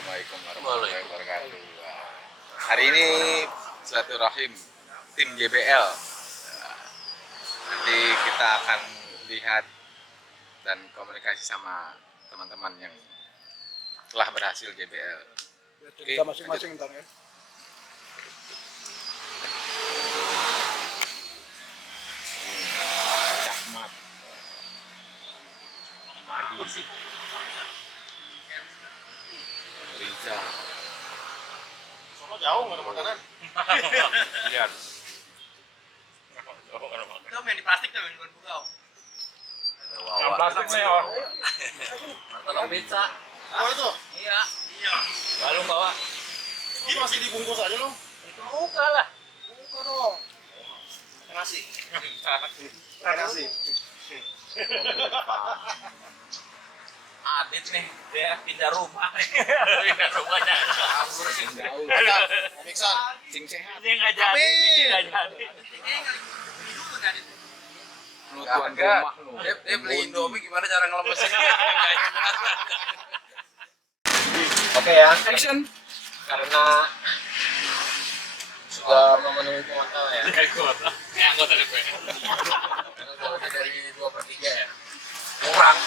Assalamualaikum warahmatullahi wabarakatuh. Hari ini silaturahim tim JBL. Nanti kita akan lihat dan komunikasi sama teman-teman yang telah berhasil JBL. Kita masing-masing ntar ya. Cahmat, Madi, Riza. Sono jauh nggak ada makanan. Lihat. Itu main di plastik tuh, main di bugau. Yang plastik nih ya. Tolong pizza. Oh itu? Iya. Iya. Lalu bawa. Itu masih dibungkus aja loh. Itu buka lah. Buka dong. Nasi. Nasi. Adit nih, dia pindah rumah. Pindah rumahnya. Jauh. Mixan. Sing sehat. Ini nggak jadi. Ini nggak jadi. Lu tuan rumah lu. Dia beli Indomie, gimana cara ngelemesin? Oke ya, action. Karena sudah memenuhi kuota ya. Kayak anggota DPR. Karena kuota dari 2/3 ya. Kurang.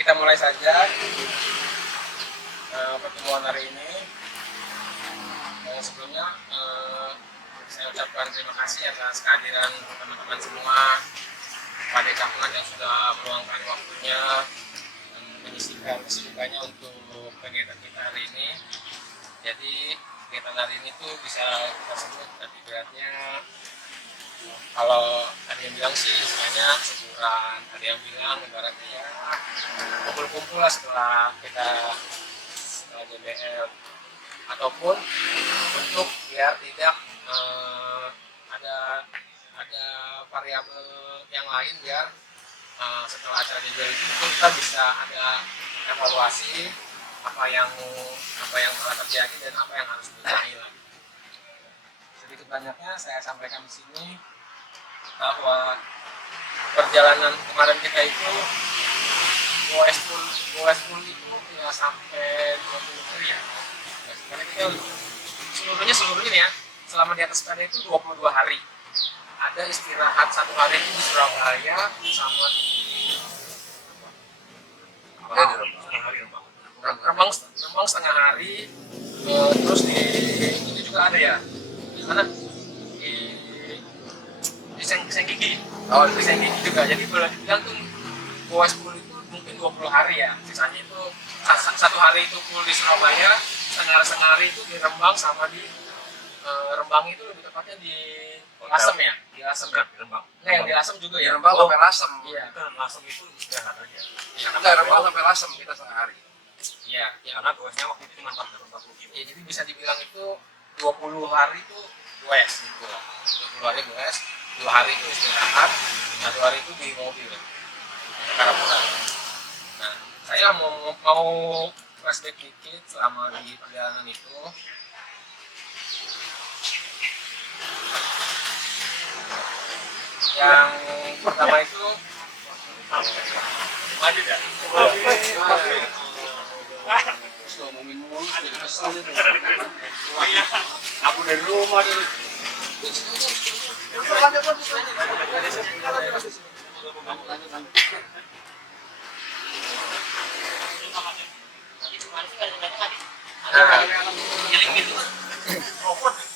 Kita mulai saja pertemuan hari ini. Sebelumnya saya ucapkan terima kasih atas kehadiran teman-teman semua, pada Cahmat yang sudah meluangkan waktunya dan menyisihkan kesibukannya untuk kegiatan kita hari ini. Jadi kegiatan hari ini tuh bisa kita sebut tadi beratnya, kalau ada yang bilang sih sebenarnya syukuran, ada yang bilang ibaratnya ya kumpul-kumpul lah setelah JBL, ataupun untuk biar tidak ada variabel yang lain biar setelah acara JBL itu kita bisa ada evaluasi apa yang telah terjadi dan apa yang harus dibenahi lagi. Sedikit banyaknya saya sampaikan di sini bahwa perjalanan kemarin kita itu goes full itu ya sampai 20 hari ya. Karena kita seluruhnya ya selama di atas sepeda itu 22 hari. Ada istirahat 1 hari itu di Surabaya sama di Rembang setengah hari, terus di itu juga ada ya, di mana di Senggigi. Oh, di Senggigi juga. Jadi boleh dibilang tuh goes full itu mungkin 20 hari ya. Sisanya itu 1 hari itu full di Surabaya, setengah hari itu di Rembang sama di Rembang itu lebih tepatnya di Lasem ya, di Lasem kan, di Rembang. Nah, yang di Lasem juga ya. Rembang sampai Lasem. Iya. Langsung itu istirahat aja. Ya, kan Enggak, Rembang sampai Lasem kita setengah hari. Iya, ya, Karena goesnya waktu itu cuma 40 kilo. ya, jadi bisa dibilang itu 20 hari itu goes gitu. 20 hari goes, 2 hari itu istirahat, 1 hari itu di mobil. Karapunan. Nah, saya mau flashback dikit selama di perjalanan itu. Yang pertama itu Maju dah. ngomongin mulu, jadi kesel itu. Aku dari rumah dulu.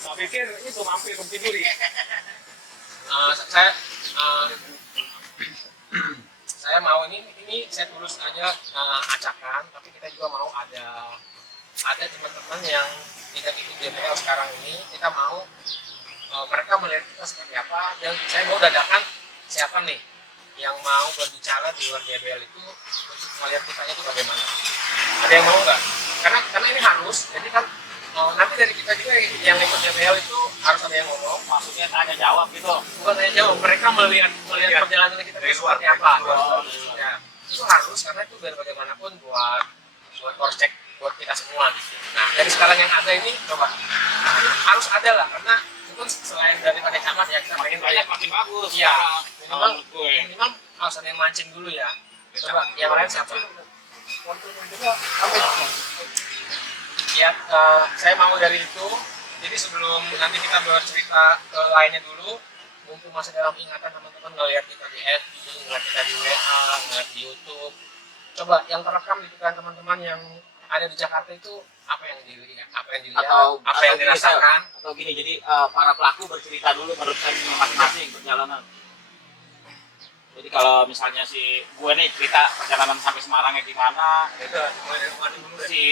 Saya pikir itu mampir tidur ya. Saya mau ini saya tulis aja acakan, tapi kita juga mau ada teman-teman yang tidak ikut JBL sekarang ini, kita mau mereka melihat kita seperti apa, dan saya mau dadakan siapa nih yang mau berbicara di luar JBL itu untuk melihat kitanya itu bagaimana. Ada yang mau nggak? Karena ini harus, jadi kan nanti dari kita juga yang ikut JBL itu harus ada yang ngomong. Maksudnya tanya jawab gitu. Bukan tanya jawab, mereka melihat perjalanan kita itu seperti apa. Ya, itu harus, karena itu biar bagaimanapun buat cross check buat kita semua gitu. Nah, dari sekarang yang ada ini coba harus ada lah, karena itu selain daripada camat ya, kita Makin banyak makin bagus. Iya, Kalau menurut gue. minimal harus ada yang mancing dulu ya. Coba yang lain siapa? sponsor juga apa itu? Ya, saya mau dari itu. Jadi sebelum nanti kita bercerita ke lainnya dulu, mumpung masih dalam ingatan teman-teman ngeliat kita di FB, ngeliat kita di WA, ngeliat di YouTube. Coba yang terekam di pikiran teman-teman yang ada di Jakarta itu apa yang dilihat, apa yang gini, dirasakan. atau gini, jadi para pelaku bercerita dulu menurut masing-masing perjalanan. Jadi kalau misalnya si gue nih cerita perjalanan sampai Semarangnya gimana, Itu mulai dari mana dulu deh. si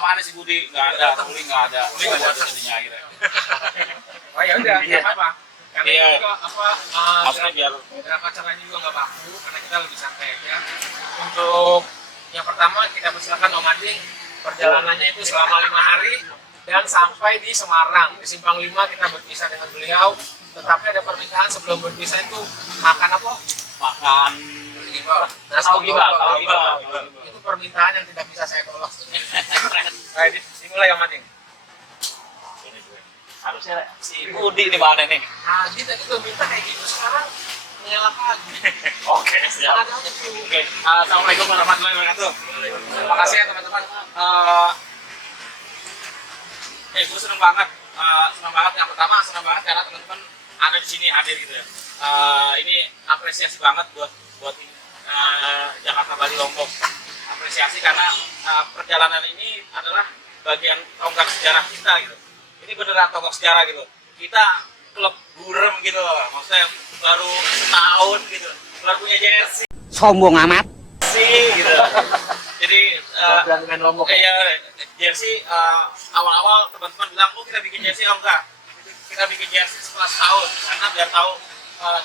mana si Budi nggak ada, Uli nggak ada, Uli nggak ada. jadinya akhirnya. Oh ya udah, Iya. nggak apa-apa. Karena Iya. ini juga Maksudnya biar beberapa caranya juga nggak baku, karena kita lebih santai ya. Untuk yang pertama kita persilakan Om Adi, perjalanannya itu selama 5 hari dan sampai di Semarang. Di Simpang 5 kita berpisah dengan beliau, tetapi ada pernikahan sebelum berpisah itu makan apa? makan Nasi tahu gibal. Itu permintaan yang tidak bisa saya tolak. Baik, dimulai Om Adi. Harusnya si Budi di mana nih? Adi tadi udah minta kayak gitu, sekarang menyalakan. Oke, siap. Oke, assalamualaikum warahmatullahi wabarakatuh. Terima kasih ya teman-teman. Gue seneng banget, Yang pertama seneng banget karena teman-teman ada di sini hadir gitu ya. Ini apresiasi banget buat Jakarta Bali Lombok. Apresiasi karena perjalanan ini adalah bagian tonggak sejarah kita gitu. Ini beneran tonggak sejarah gitu. Kita klub gurem gitu loh. Maksudnya baru setahun gitu. Baru punya jersey Sombong amat. gitu. Jadi Dengan Lombok. kayak jersey awal-awal teman-teman bilang, oh kita bikin jersey, oh enggak, kita bikin jersey setelah setahun karena biar tahu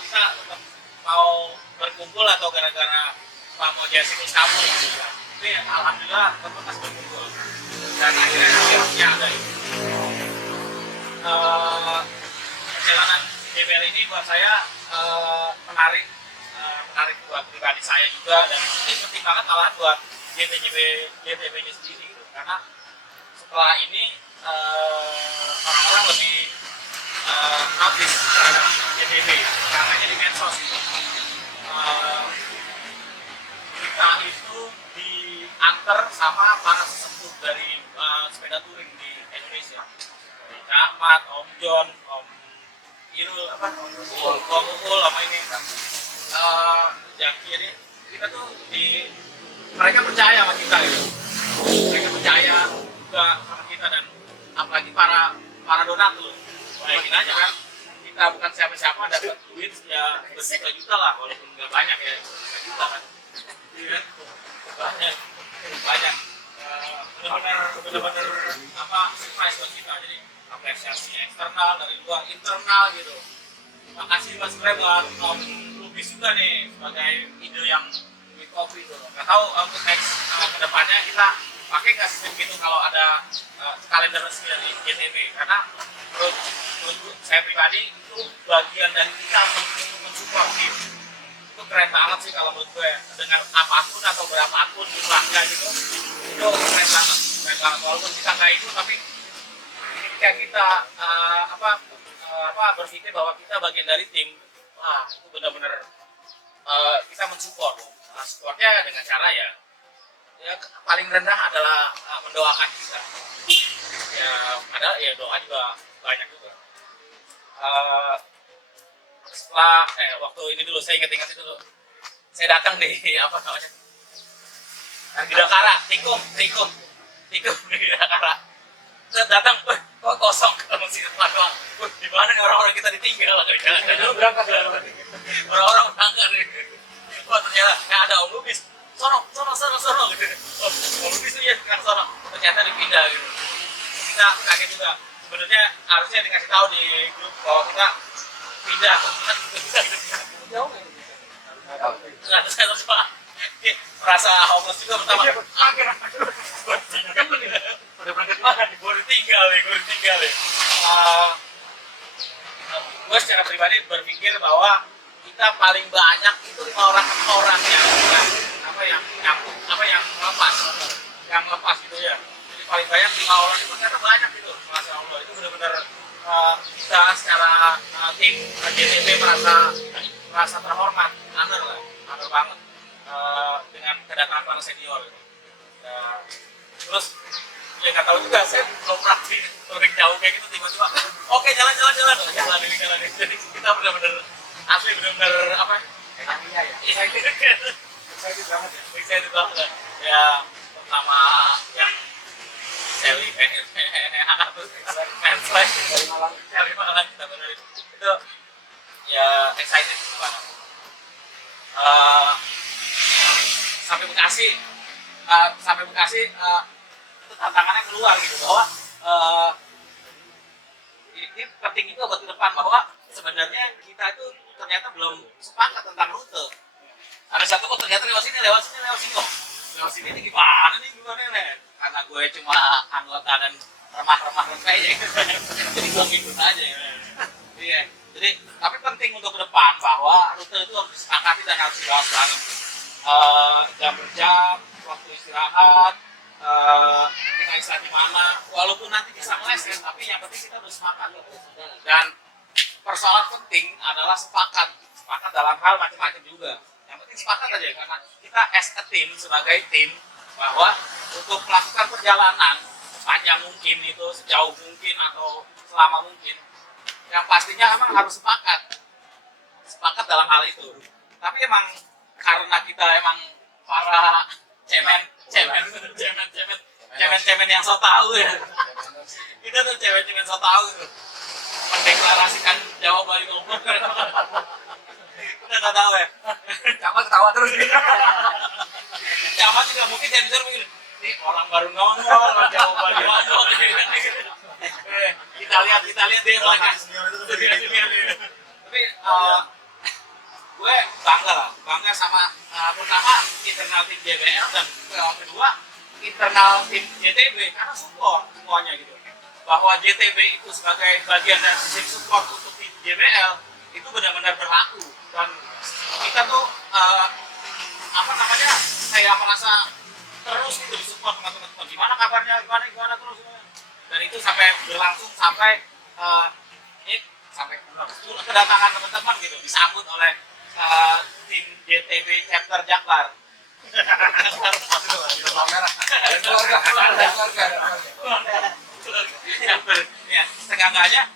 kita tetap mau berkumpul atau gara-gara mau jersey terus kabur gitu. Tapi alhamdulillah teman-teman masih berkumpul dan akhirnya jersey ada itu. Perjalanan JBL ini buat saya menarik buat pribadi saya juga, dan ini penting banget malah buat JTB ini sendiri gitu. Karena setelah ini orang-orang lebih notice terhadap JTB karena jadi medsos gitu. Kita itu diantar sama para sesepuh dari sepeda touring di Indonesia, dari Camat, Om John, Om Irul, Om Ukul, sama ini Jaki. Jadi kita tuh mereka percaya sama kita gitu. Mereka percaya juga sama kita, dan apalagi para donatur. Bayangin aja kan, kita bukan siapa-siapa dapat duit ya berjuta-juta lah, walaupun nggak banyak ya, berjuta kan. Iya kan? Banyak. Benar-benar surprise buat kita. Jadi apresiasi eksternal dari luar, internal gitu. Makasih Mas Greg buat Om Lubis juga nih sebagai ide yang with kopi itu. Nggak tahu untuk next kedepannya kita pakai nggak sistem gitu kalau ada kalender resmi dari JTB, karena menurut saya pribadi itu bagian dari kita untuk mensupport tim. Itu keren banget sih kalau menurut gue, dengan apapun atau berapapun jumlahnya gitu, itu keren banget walaupun kita nggak itu, tapi ketika kita berpikir bahwa kita bagian dari tim, itu benar-benar kita mensupport. Supportnya dengan cara ya paling rendah adalah mendoakan kita. Ya padahal ya doa juga banyak juga. Setelah waktu ini dulu saya ingat itu dulu, saya datang di di Dakara, Tikum di Dakara. Saya datang, kok kosong kalau masih doang. Di mana nih orang-orang kita ditinggal? Dulu berangkat ya. Orang-orang berangkat nih. Wah ternyata nggak ada Om Lubis. Sono gitu. Om Lubis tuh ya kan sono. Ternyata dipindah gitu. Kita kaget juga. Sebenarnya harusnya dikasih tahu di grup bahwa kita pindah. Jauh Nggak ada saya terus Pak. Merasa homeless juga pertama. Udah berangkat mana? Gue ditinggal nih. Gue secara pribadi berpikir bahwa kita paling banyak itu 5 orang yang lepas gitu ya. Jadi paling banyak 5 orang itu ternyata banyak gitu, Masya Allah. Itu benar-benar kita secara tim JTB merasa terhormat, honor banget dengan kedatangan para senior gitu. terus ya nggak tahu juga, saya belum praktik touring jauh kayak gitu, tiba-tiba oke jalan ini. Jadi kita benar-benar asli benar-benar apa Iya ya. excited banget ya. Pertama yang Sally Manslight Sally Malang kita benar itu ya excited banget. Sampai Bekasi itu tantangannya keluar gitu bahwa ini penting juga buat ke depan bahwa sebenarnya kita itu ternyata belum sepakat tentang rute. Ada satu ternyata lewat sini ini gimana nih karena gue cuma anggota dan remah-remah aja jadi gue ngikut aja iya. Jadi tapi penting untuk ke depan bahwa rute itu harus disepakati dan harus dibahas bareng. Jam berjam, waktu istirahat, kita istirahat di mana, walaupun nanti bisa ngeles kan, tapi yang penting kita harus sepakat. Dan persoalan penting adalah sepakat dalam hal macam-macam juga. Yang penting sepakat aja, karena kita as a team, sebagai tim, bahwa untuk melakukan perjalanan sepanjang mungkin itu, sejauh mungkin atau selama mungkin, yang pastinya emang harus sepakat dalam hal itu. Tapi emang karena kita emang para cemen yang so tahu ya, kita tuh cemen so tahu gitu, mendeklarasikan Jawa Bali Ngomong. Udah nggak tahu ya. Camat ketawa terus. Camat juga mungkin jadi begini. Nih orang baru ngomong Jawa Bali Ngomong. Kita lihat dia belakang. Tapi gue bangga sama pertama internal tim JBL dan yang kedua internal tim JTB karena support semuanya gitu. Bahwa JTB itu sebagai bagian dari sistem support untuk tim JBL itu benar-benar berlaku dan kita tuh kayak merasa terus itu disupport sama teman-teman. Gimana kabarnya, gimana terus dan itu sampai berlangsung sampai kedatangan teman-teman gitu disambut oleh tim JTB chapter Jakbar. Ya, setengahnya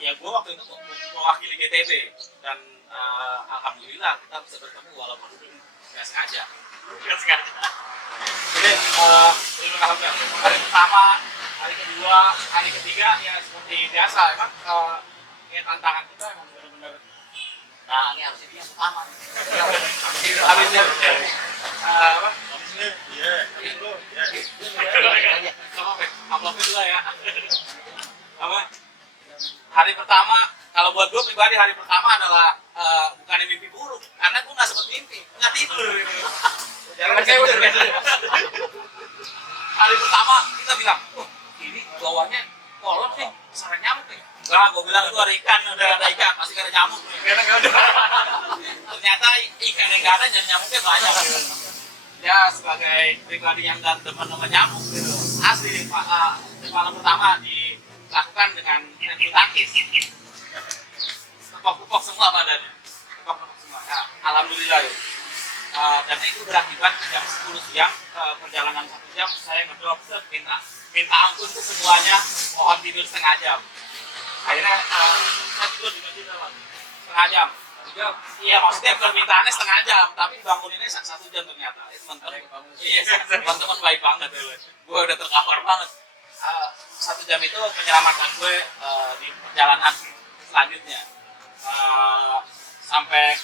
ya gue waktu itu mewakili JTB dan alhamdulillah kita bisa bertemu walaupun nggak sengaja. Jadi alhamdulillah hari pertama, hari kedua, hari ketiga ya seperti biasa emang ya tantangan kita emang benar-benar. Nah ini harusnya dia pertama. Habisnya apa? Upload dulu ya. Apa? Hari pertama, kalau buat gue pribadi hari pertama adalah bukan mimpi buruk, karena gue nggak sempet mimpi, nggak tidur. Hari pertama kita bilang, ini bawahnya kolot nih, sarang nyamuk nih. Enggak, gue bilang itu ada ikan, udah ada ikan, pasti ada nyamuk. Ternyata ikan yang nggak ada, dan nyamuknya banyak. Ya sebagai pribadi yang dan teman-teman nyamuk, gitu. Asli malam pertama dilakukan dengan bulu tangkis. Tepok-tepok semua badannya, tepok-tepok semua. Ya, alhamdulillah ya. Dan itu berakibat jam 10 siang perjalanan 1 jam saya ngedrop minta ampun ke semuanya, mohon tidur setengah jam. Akhirnya saya tidur di masjid setengah jam. Iya maksudnya permintaannya setengah jam, tapi banguninnya 1 jam ternyata. Teman-teman baik banget ya. Gue udah terkapar banget. 1 jam itu menyelamatkan gue di perjalanan selanjutnya. Sampai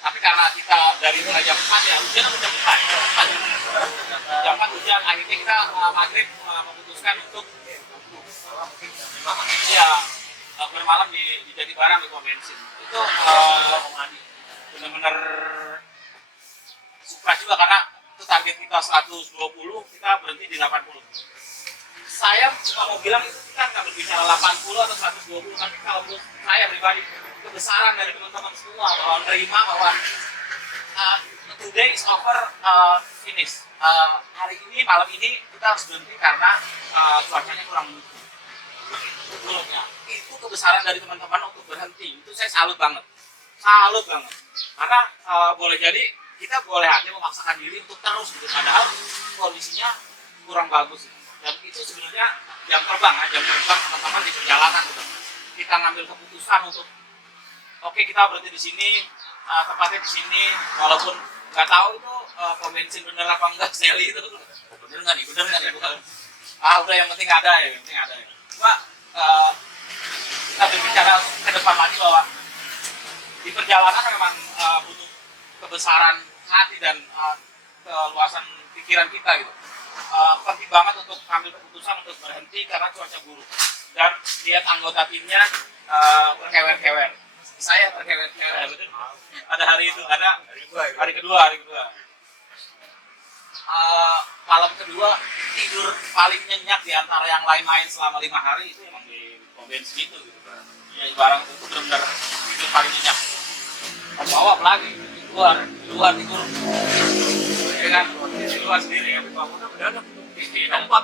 tapi karena kita dari mulai jam 4 ya, hujan atau jam 4? Jam 4 hujan, akhirnya kita maghrib memutuskan untuk bermalam di Jatibarang di pom bensin. Itu benar-benar surprise juga karena itu target kita 120, kita berhenti di 80. Saya cuma mau bilang itu kita nggak berbicara 80 atau 120, tapi kalau menurut saya pribadi kebesaran dari teman-teman semua bahwa menerima bahwa today is over, finish. Hari ini, malam ini kita harus berhenti karena cuacanya kurang mendukung. Itu kebesaran dari teman-teman untuk berhenti. Itu saya salut banget. Karena boleh jadi kita boleh aja memaksakan diri untuk terus gitu. Padahal kondisi kondisinya kurang bagus dan itu sebenarnya jam terbang teman-teman di perjalanan gitu. Kita ngambil keputusan untuk oke, kita berhenti di sini, tempatnya di sini, walaupun nggak tahu itu pom bensin bener apa enggak, Sally itu bener nggak nih bukan. Udah yang penting ada ya. Cuma kita berbicara ke depan lagi bahwa di perjalanan memang butuh kebesaran hati dan keluasan pikiran kita gitu. Penting banget untuk ambil keputusan untuk berhenti karena cuaca buruk dan lihat anggota timnya berkewer-kewer. Saya berkewer-kewer ada hari itu karena hari kedua malam kedua tidur paling nyenyak di antara yang lain-lain selama 5 hari itu emang di pom bensin itu gitu kan. Ya barang itu benar-benar tidur paling nyenyak. Bawa lagi di luar tidur. Ya kan, di luar sendiri ya. Bangunnya mendadak di tempat.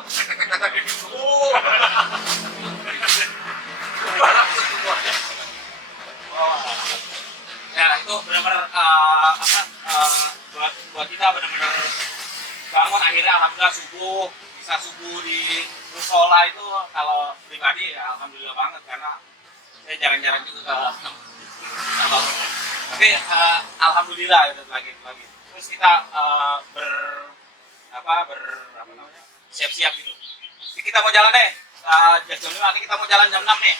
Ya itu benar-benar buat kita benar-benar bangun akhirnya alhamdulillah bisa subuh di musola itu kalau pribadi ya alhamdulillah banget karena saya jarang-jarang juga ke bangun. Tapi alhamdulillah itu lagi. Terus kita siap-siap gitu. Jadi kita mau jalan deh. Jam 5 nanti kita mau jalan jam 6 nih.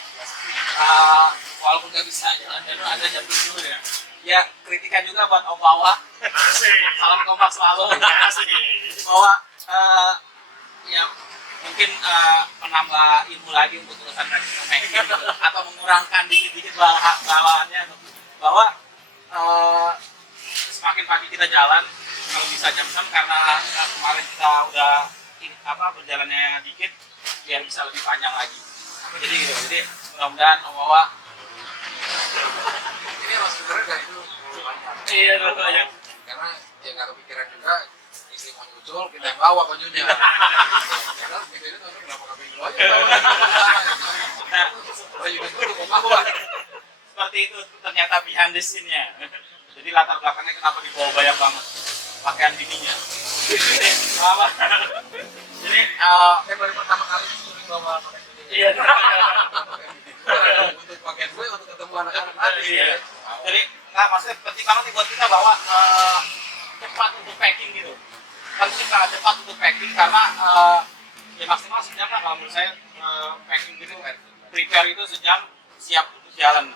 Walaupun nggak bisa jalan ada jam 7 ya. Ya kritikan juga buat Om Bawa. Salam kompak selalu. Bahwa ya mungkin menambah ilmu lagi untuk urusan teknik atau mengurangkan dikit-dikit bawaannya bahwa semakin pagi kita jalan kalau bisa jam 6 karena kemarin kita udah berjalannya dikit biar bisa lebih panjang lagi. Jadi mudah-mudahan Om Bawa Ini emang sebenarnya dari itu banyak. iya betul ya. Karena ya nggak kepikiran juga istri mau nyusul kita yang bawa bajunya. Karena kita itu kenapa nggak pilih aja? Baju itu mau bawa. Seperti itu ternyata behind the scene-nya. Jadi latar belakangnya kenapa dibawa banyak banget pakaian bininya. Jadi apa? Jadi Saya baru pertama kali bawa pakaian baju. iya. Untuk pakaian gue untuk ketemu anak-anak nanti. Iya. Jadi maksudnya penting banget nih buat kita bahwa cepat untuk packing gitu. Penting sangat cepat untuk packing karena ya maksimal sejam lah kalau menurut saya packing gitu prepare itu sejam siap untuk jalan.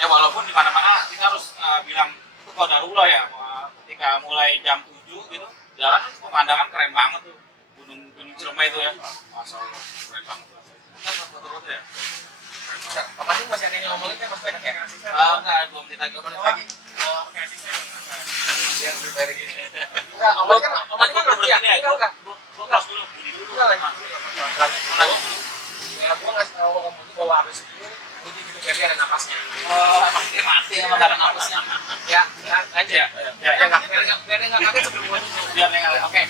Ya walaupun di mana-mana kita harus bilang itu kalau darulah ya ketika mulai jam 7 gitu jalan pemandangan keren banget tuh gunung Ciremai itu ya. Masya Allah keren banget. Kita foto-foto ya. Apa sih masih ada yang ngomongin kan masih banyak ya? Enggak, belum kita lagi. pakai asisten. Yang prepare gini. Enggak, Om kan Bukan ya, enggak. gue kelas dulu. Enggak lagi. Ya gua ngasih tahu kamu tuh bawa habis itu bunyi gitu biar dia ada napasnya. Dia mati sama karena napasnya. Ya, aja. Ya enggak biar dia enggak kaget sebelum gua nyusul. Biar nggak oke.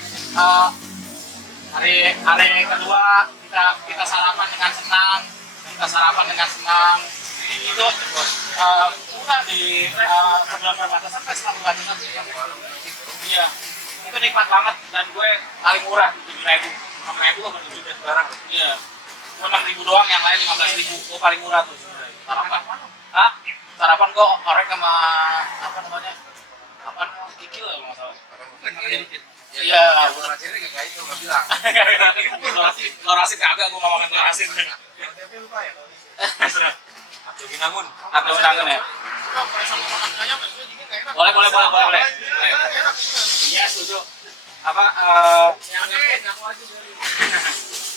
Hari kedua kita sarapan dengan senang. Itu udah di sebelum perbatasan kan selalu batasan. Iya. Itu nikmat banget dan gue paling murah 7.000. 6.000 apa 7.000 sekarang. Iya. 6.000 doang, yang lain 15.000. Gue paling murah tuh. Sarapan. Hah? Sarapan gue orek sama apa namanya? Kikil lah kalau nggak salah. Iya. Telur asin enggak itu enggak bilang. Telur asin kagak, gue mau makan telur asin. Tapi lupa ya. Atau Binangun ya? Boleh. Iya, setuju.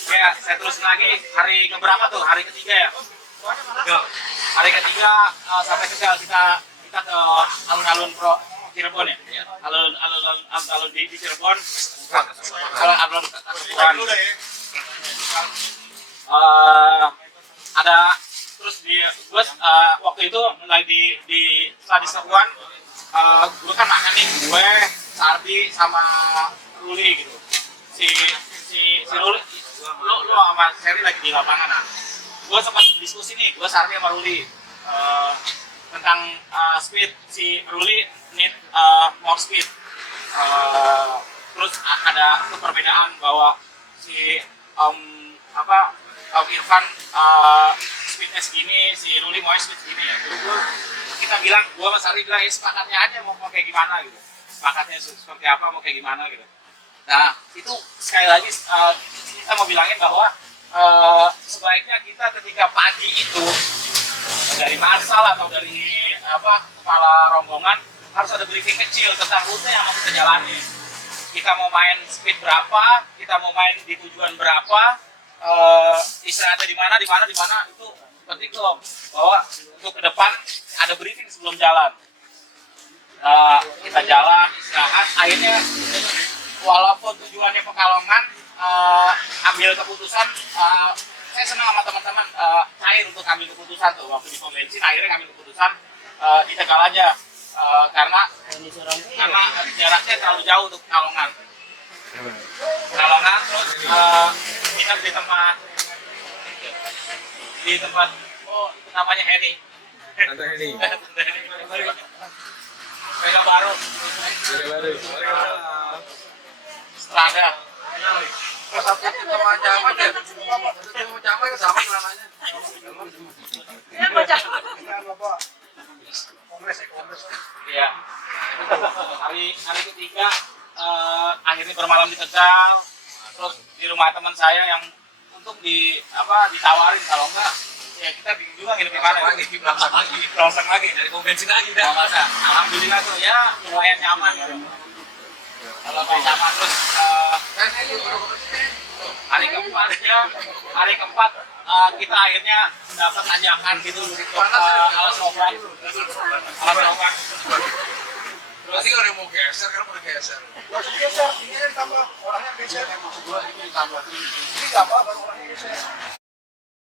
Ya, saya terusin lagi. Hari keberapa tuh? Hari ketiga ya? Hari ketiga sampai Tegal kita ke alun-alun Cirebon ya? Alun-alun di Cirebon. Alun-alun ada terus gue waktu itu mulai di setelah di seruan gue kan makan nih gue Sardi sama Ruli gitu si Ruli lu sama Seri lagi di lapangan gue sempat diskusi nih gue Sardi sama Ruli tentang speed si Ruli need more speed terus ada perbedaan bahwa si Om Irfan speednya segini, si Ruli mau speed segini ya. Dulu kita bilang, gua sama Sari bilang ya sepakatnya aja mau kayak gimana gitu. Sepakatnya seperti apa mau kayak gimana gitu. Nah itu sekali lagi kita mau bilangin bahwa sebaiknya kita ketika pagi itu dari marsal atau dari kepala rombongan harus ada briefing kecil tentang rute yang mau kita jalani. Kita mau main speed berapa, kita mau main di tujuan berapa, istirahatnya di mana itu penting tuh bahwa untuk ke depan ada briefing sebelum jalan. Kita jalan istirahat, akhirnya walaupun tujuannya Pekalongan, ambil keputusan. Saya senang sama teman-teman cair untuk ambil keputusan tuh waktu di pom bensin, akhirnya ngambil keputusan di Tegal aja. Karena jaraknya terlalu jauh untuk Pekalongan. Terus kita di tempat oh itu namanya Heni. Mega baru. Strada. Sama Jamal ya? Sama Jamal sama celananya. Iya. Hari ketiga akhirnya bermalam di Tegal, terus di rumah teman saya yang untuk ditawarin kalau enggak ya kita bingung juga nginep di mana lagi, langsung lagi dari pom bensin lagi dah. Alhamdulillah tuh ya lumayan nyaman gitu. Kalau nggak nyaman terus hari keempat kita akhirnya dapat ajakan gitu untuk alas roban. Berarti kalau mau geser kan udah geser. Geser, ini tambah orangnya geser. Ini tambah. Ini tambah.